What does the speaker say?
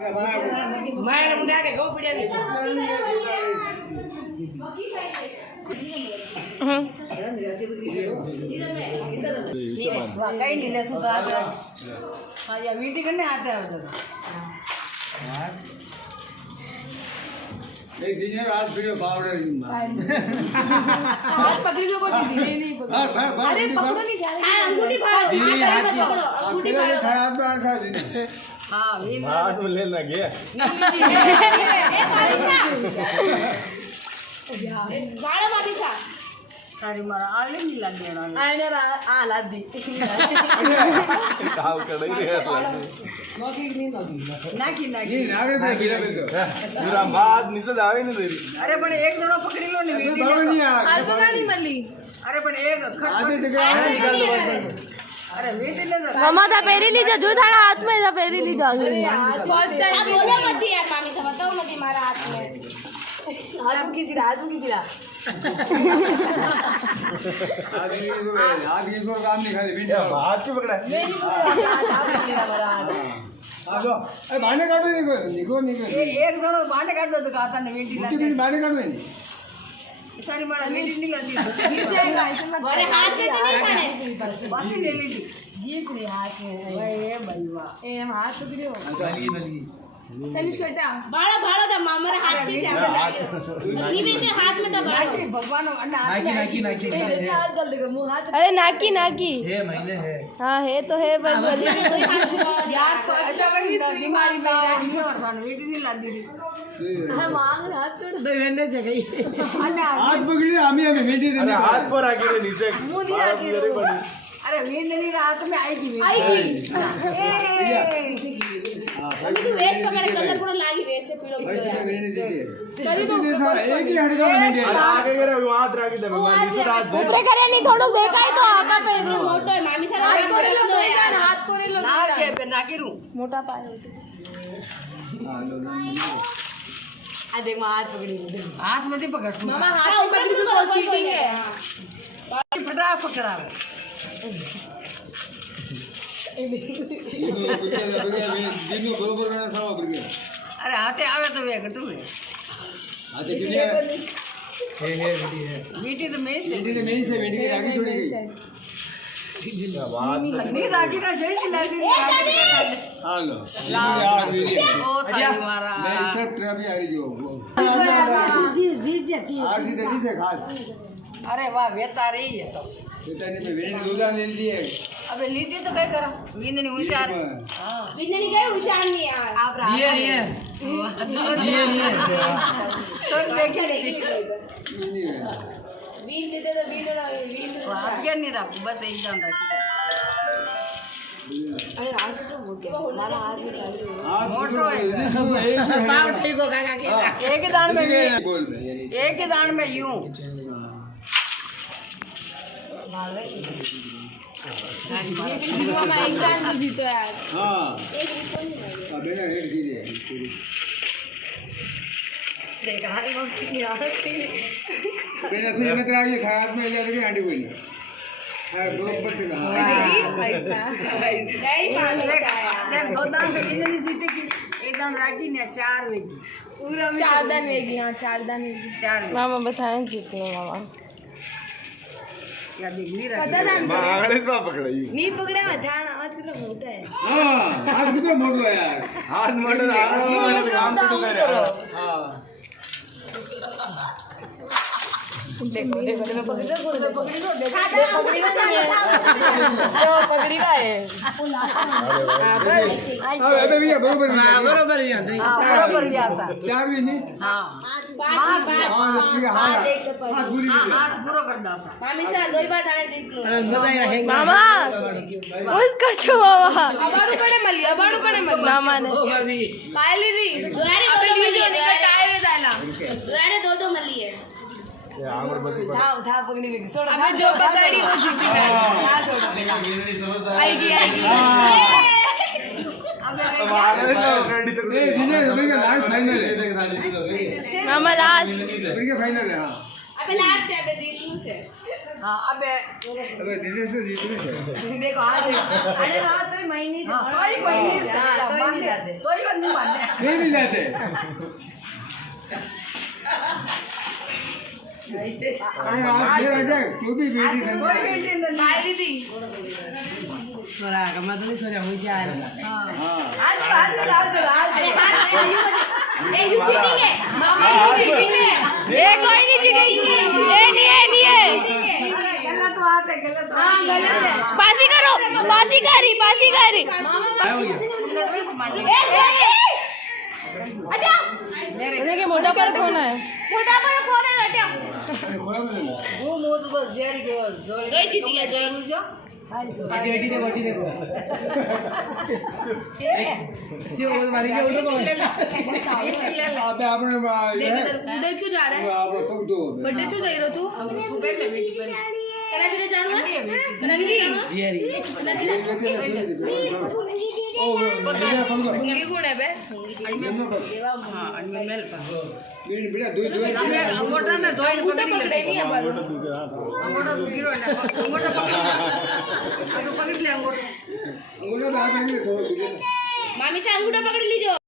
मारे मुंडा के गो पड़िया नहीं कहीं नहीं ले सुधा हाँ या मीटिंग करने आते हैं एक दिन आज फिर बावड़े हाथ पकड़ी तो कोई नहीं पकड़ी अरे पकड़ो नहीं जा रहे अंगूठी फाड़ो अंगूठी फाड़ो खराब तो ऐसा दिन हाँ हाथ में ले ना गया वाला माफी सा अरे मारा आले नहीं लग गया आने आ ला दी काव कर रही है नाकी नहीं नाकी नागे तो गिरा बिल तो मेरा बात निसे दावे नहीं दे अरे पण एक जणो पकड़ी लो ने वीटी बावड़ नहीं आ आज पकड़ी मल्ली अरे पण एक आधे दिखे निकाल दो अरे वीटी ले मम्मा था पेरी लीजिए जो थारा हाथ में था पेरी लीजिए फर्स्ट टाइम बोले मत यार मामी से बताओ मत मारा हाथ में हाथ किसी रा आदमी को काम नहीं खाली बिल हाथ क्यों पकड़ा है मेरी आप पकड़ा मेरा हां लो ए भाने काटो निको एक जणो भांडे काट दो तो खाता ने वीटी मुझे भी भाने काटो नहीं सारी मारा वीटी नहीं लाती अरे हाथ में तो नहीं खाने बासी ले ली ये पूरी हाथ में ए भईवा ए हम हाथ पकड़ियो तनिष बेटा बाड़ा बाड़ा दा मामरा हाथ पे से ये भी के हाथ में तो बाड़ा भगवान नाकी हाथ गल देखो मुंह हाथ अरे नाकी नाकी है महीने है हाँ है तो है बस बोली यार फर्स्ट टाइम बीमारी में और भान वीटी नहीं लाती थी हम मांग हाथ छोड़ दो मैंने जगह हाथ पकड़ी हमें भेज दे अरे हाथ पर आके नीचे मुंह नहीं आके अरे वीर नहीं रहा तो मैं आएगी मम्मी तू वेस्ट पकड़ कलर पूरा लागी वेस्ट से पीलो पीलो यार चली तो एक ही हट गया भेज अरे आगे करे हाथ राखी दे मैं निसे हाथ ऊपरे करे नहीं थोड़ो देखा है तो आका पे मोटो है मामी सारा हाथ कोरे लो यार हाथ कोरे लो ना के पे ना करूं मोटा पाए आ देख मैं हाथ पकड़ी हाथ में पकड़ मामा हाथ में पकड़ी तो चीटिंग है फटा पकड़ा दिन में बरोबर में सावा पड़ गया अरे हाथे आवे तो वे कटू है आते किलिया है मीठी तो मैं से इंडी ने मेन से बेटी के आगे छोड़ गई नहीं राखी ना जोई थी लागी हां लो यार मेरी ओ थारी मारा मैं इधर ट्रैफिक आ रही जो जी जाती आरती तो नहीं से खास अरे वाह बेता रही है तो बेटा ने पे वेट दूधा ले लिए अबे लीजिए तो क्या करा वीन नहीं होशियार विन्ने नहीं गए होशियार नहीं यार आप रहा ये नहीं है तो देखिए वीन दे दे तो वीन ना वीन आप क्या नहीं रखो बस एक जान रखी अरे राज तो मोटे हमारा हाथ में मोटो है पाव ठीक हो काका के एक ही दान में बोल एक ही दान में यूं मामा एक जान तो जीतो यार हां अब ना रेड की दे देख हारी वो कितनी आती बेटा फिर मैं तेरा ये खराब में जा रही आंटी कोई नहीं हां बरोबर ते नहीं मामी देख दो दान से कितनी जीते की एक दान राखी ने चार वेगी पूरा में चार दान वेगी हाँ चार दान वेगी चार मामा बताएं कितने मामा या देख नहीं पता रखी दान आगे से पकड़ा यू नहीं पकड़ा मैं ध्यान हाथ कितना मोटा है हां हाथ कितना मोड़ लो यार हाथ मोटे आगे काम शुरू कर हां देखो देखो मैं पकड़ी लो पकड़ी लो देखो पकड़ी में नहीं है जो पकड़ी रहा है अबे भैया बरोबर बरोबर ही आंटी हां बराबर ही आसा चार भी नहीं हां हां हाथ पूरी हाथ पूरा कर दो मामी से दो बार ठाणे जीत लो अरे बताइए है मामा उसका छो मामा अबाड़ू कने मली मामा ने भाभी पायली दी द्वारे अबे लीजिए निकल टायर डाला द्वारे दो मली है आंगुर बदी था पकड़ी में छोड़ अबे जो पकड़ी वो जीती है हां छोड़ आएगी हमारे तो रेडी तो ए दिने भैया लास्ट फाइनल है मामा लास्ट भैया फाइनल है हां अबे लास्ट है अबे जीत लूं से हाँ अबे હવે ધીરે से જીતને છે देखो आज अरे रात तो महीने से कोई महीने से मान जाते तो ही नहीं मानने नहीं लाते अरे आज मेरा जाए तू भी बेटी कोई समझ बेटी नहीं खाई थी સોરા કમા તો નહીં સોરા હું ચાલ हाँ आज अरे हाथ ए यू चीटिंग है मामा यू चीटिंग है ए कोई नहीं चीटिंग ए नहीं है गलत बात है गलत हाँ गलत है पासी करो पासी करी ए हटा देखिए मोटा पर कौन है मोटा पर कौन है हटा खोला तो नहीं वो मोद बस जेरी के जोड़ गई जीती है जरूर जो એટી દે વટી દે જે ઓલ મારી કે ઉડો બોલ अबे आपने उधर क्यों जा रहा है आप तो दो बर्थडे क्यों जा रहा तू तू पहले बेटी पहले कला तुझे जानू है नंगी જીરી ओ मेरा कौन का नंगी कौन है बे मेरा पर हां अनमेल मेल पर बेटी बेटा दो दो अंगोटा ने दो अंगूठा पकड़े नहीं है पर अंगोटा गिरो ना अंगोटा पकड़ ले अंगोटा उन्हें बात नहीं थोड़ा मामी से अंगूठा पकड़ लीजिए